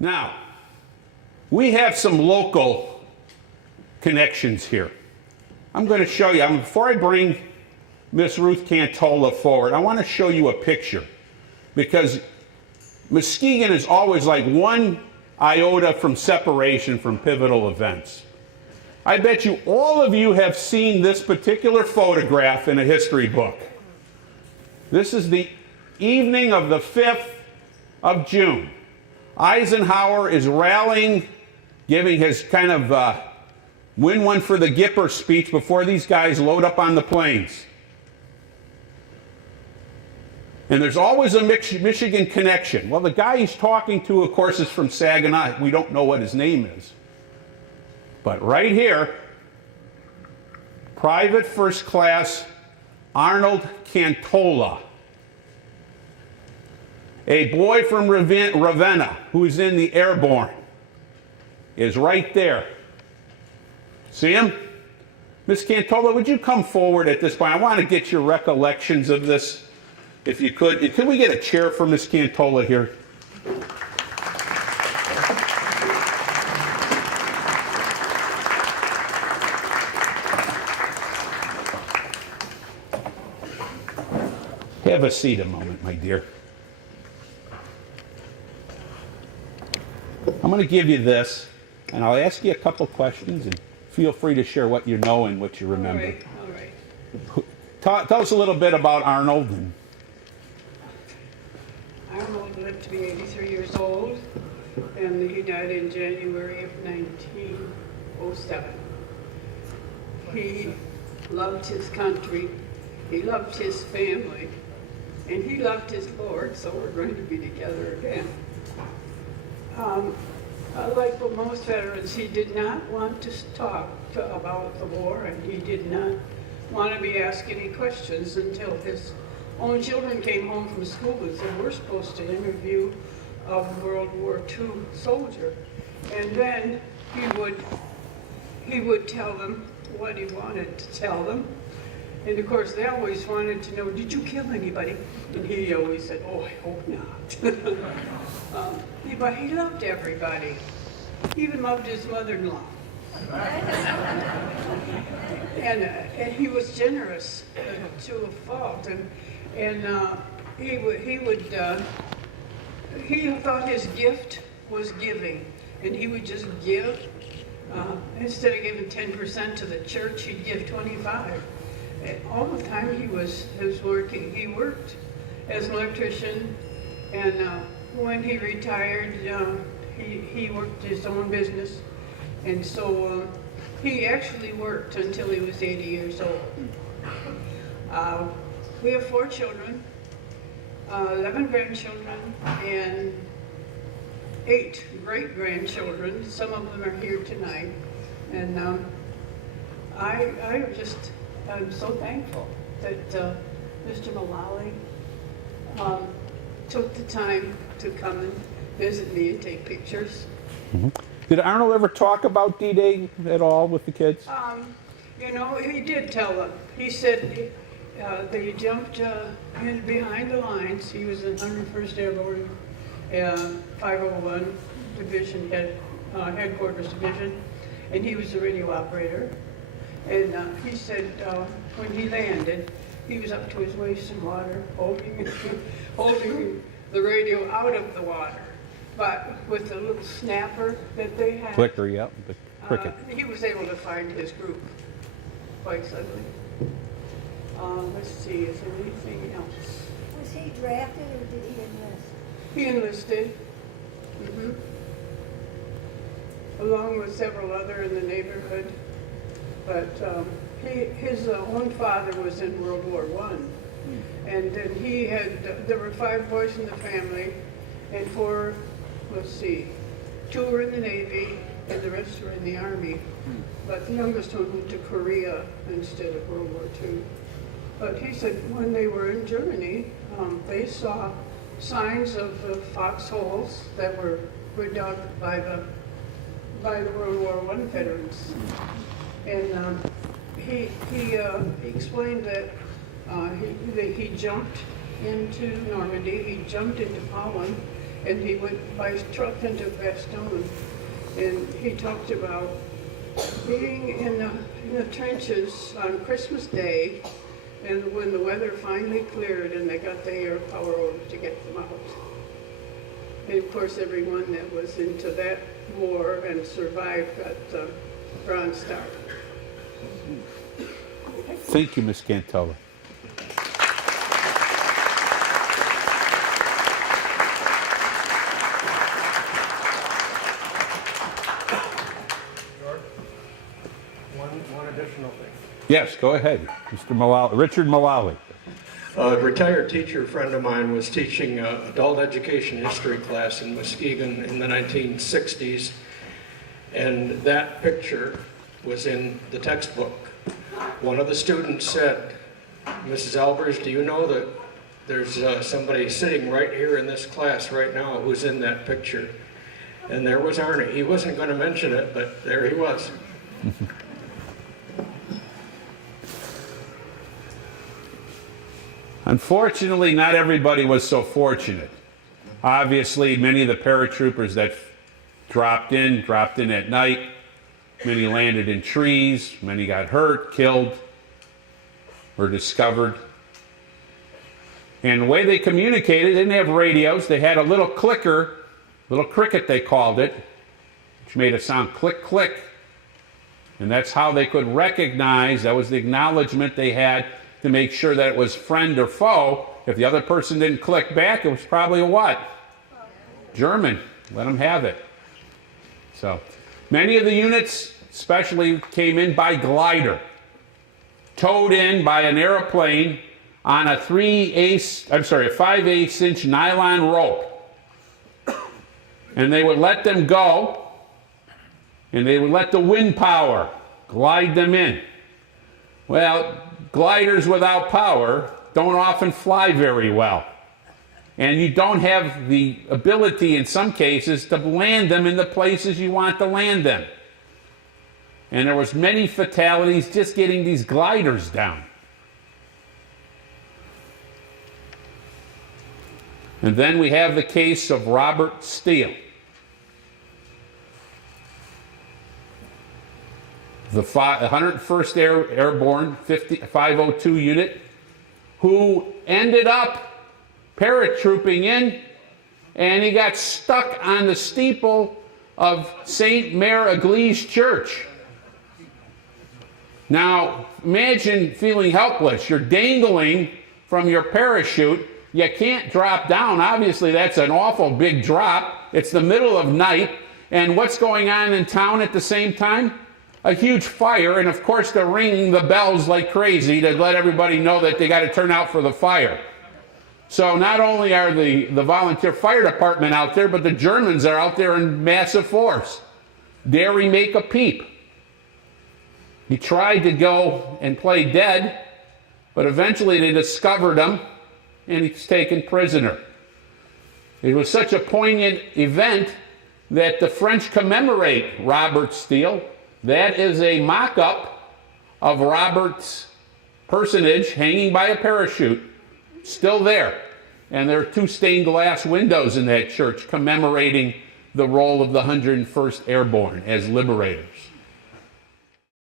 Now, we have some local connections here. I'm going to show you. Before I bring Miss Ruth Cantola forward, I want to show you a picture, because Muskegon is always like one iota from separation from pivotal events. I bet you all of you have seen this particular photograph in a history book. This is the evening of the 5th of June. Eisenhower is rallying, giving his kind of win one for the Gipper speech before these guys load up on the planes. And there's always a Michigan connection. Well, the guy he's talking to, of course, is from Saginaw. We don't know what his name is. But right here, Private First Class Arnold Cantola, a boy from Ravenna who's in the Airborne, is right there. See him? Miss Cantola, would you come forward at this point? I want to get your recollections of this, if you could. Could we get a chair for Miss Cantola here? Have a seat a moment, my dear. I'm going to give you this, and I'll ask you a couple questions, and feel free to share what you know and what you remember. All right. Tell us a little bit about Arnold. Arnold lived to be 83 years old, and he died in January of 1907. He loved his country, he loved his family, and he loved his Lord, so we're going to be together again. Like with most veterans, he did not want to talk about the war, and he did not want to be asked any questions until his own children came home from school and said, we're supposed to interview a World War II soldier. And then he would tell them what he wanted to tell them. And of course, they always wanted to know, did you kill anybody? And he always said, oh, I hope not. But he loved everybody. He even loved his mother-in-law. And he was generous to a fault. And he thought his gift was giving. And he would just give. Instead of giving 10% to the church, he'd give 25%. And all the time he was working. He worked as an electrician, and when he retired, he worked his own business, and so he actually worked until he was 80 years old. We have 4 children, 11 grandchildren, and 8 great-grandchildren. Some of them are here tonight, and I'm so thankful that Mr. Mullally took the time to come and visit me and take pictures. Mm-hmm. Did Arnold ever talk about D-Day at all with the kids? He did tell them. He said they jumped in behind the lines. He was in 101st Airborne, 501 Division, Headquarters Division, and he was the radio operator. And he said when he landed, he was up to his waist in water, holding the radio out of the water. But with the little snapper that they had, Clicker, yeah, the cricket. he was able to find his group quite suddenly. Let's see, is there anything else? Was he drafted or did he enlist? He enlisted, along with several other in the neighborhood. But his own father was in World War I. And then there were 5 boys in the family, and 4, 2 were in the Navy, and the rest were in the Army. But the youngest one went to Korea instead of World War II. But he said when they were in Germany, they saw signs of foxholes that were dug by the World War I veterans. And he explained that he jumped into Normandy, he jumped into Poland, and he went by his truck into Bastogne, and he talked about being in the trenches on Christmas Day, and when the weather finally cleared and they got the air power over to get them out. And of course, everyone that was into that war and survived got Bronze Star. Thank you, Ms. Cantola. One additional thing. Yes, go ahead, Mr. Mullally, Richard Mullally. A retired teacher friend of mine was teaching adult education history class in Muskegon in the 1960s, and that picture was in the textbook. One of the students said, "Mrs. Albers, do you know that there's somebody sitting right here in this class right now who's in that picture?" And there was Arnie. He wasn't going to mention it, but there he was. Unfortunately, not everybody was so fortunate. Obviously, many of the paratroopers that dropped in at night. Many landed in trees. Many got hurt, killed, or discovered. And the way they communicated, they didn't have radios. They had a little clicker, little cricket they called it, which made a sound click, click. And that's how they could recognize, that was the acknowledgement they had to make sure that it was friend or foe. If the other person didn't click back, it was probably a what? German. Let them have it. So, many of the units especially came in by glider, towed in by an airplane on a 5/8 inch nylon rope. And they would let them go, and they would let the wind power glide them in. Well, gliders without power don't often fly very well. And you don't have the ability in some cases to land them in the places you want to land them. And there was many fatalities just getting these gliders down. And then we have the case of Robert Steele. The 101st Airborne 502 unit, who ended up paratrooping in, and he got stuck on the steeple of St. Mare Église Church. Now, imagine feeling helpless. You're dangling from your parachute. You can't drop down. Obviously, that's an awful big drop. It's the middle of night. And what's going on in town at the same time? A huge fire, and of course they're ringing the bells like crazy to let everybody know that they got to turn out for the fire. So not only are the volunteer fire department out there, but the Germans are out there in massive force. Dare he make a peep? He tried to go and play dead, but eventually they discovered him, and he's taken prisoner. It was such a poignant event that the French commemorate Robert Steele. That is a mock-up of Robert's personage hanging by a parachute, still there. And there are 2 stained glass windows in that church commemorating the role of the 101st Airborne as liberators.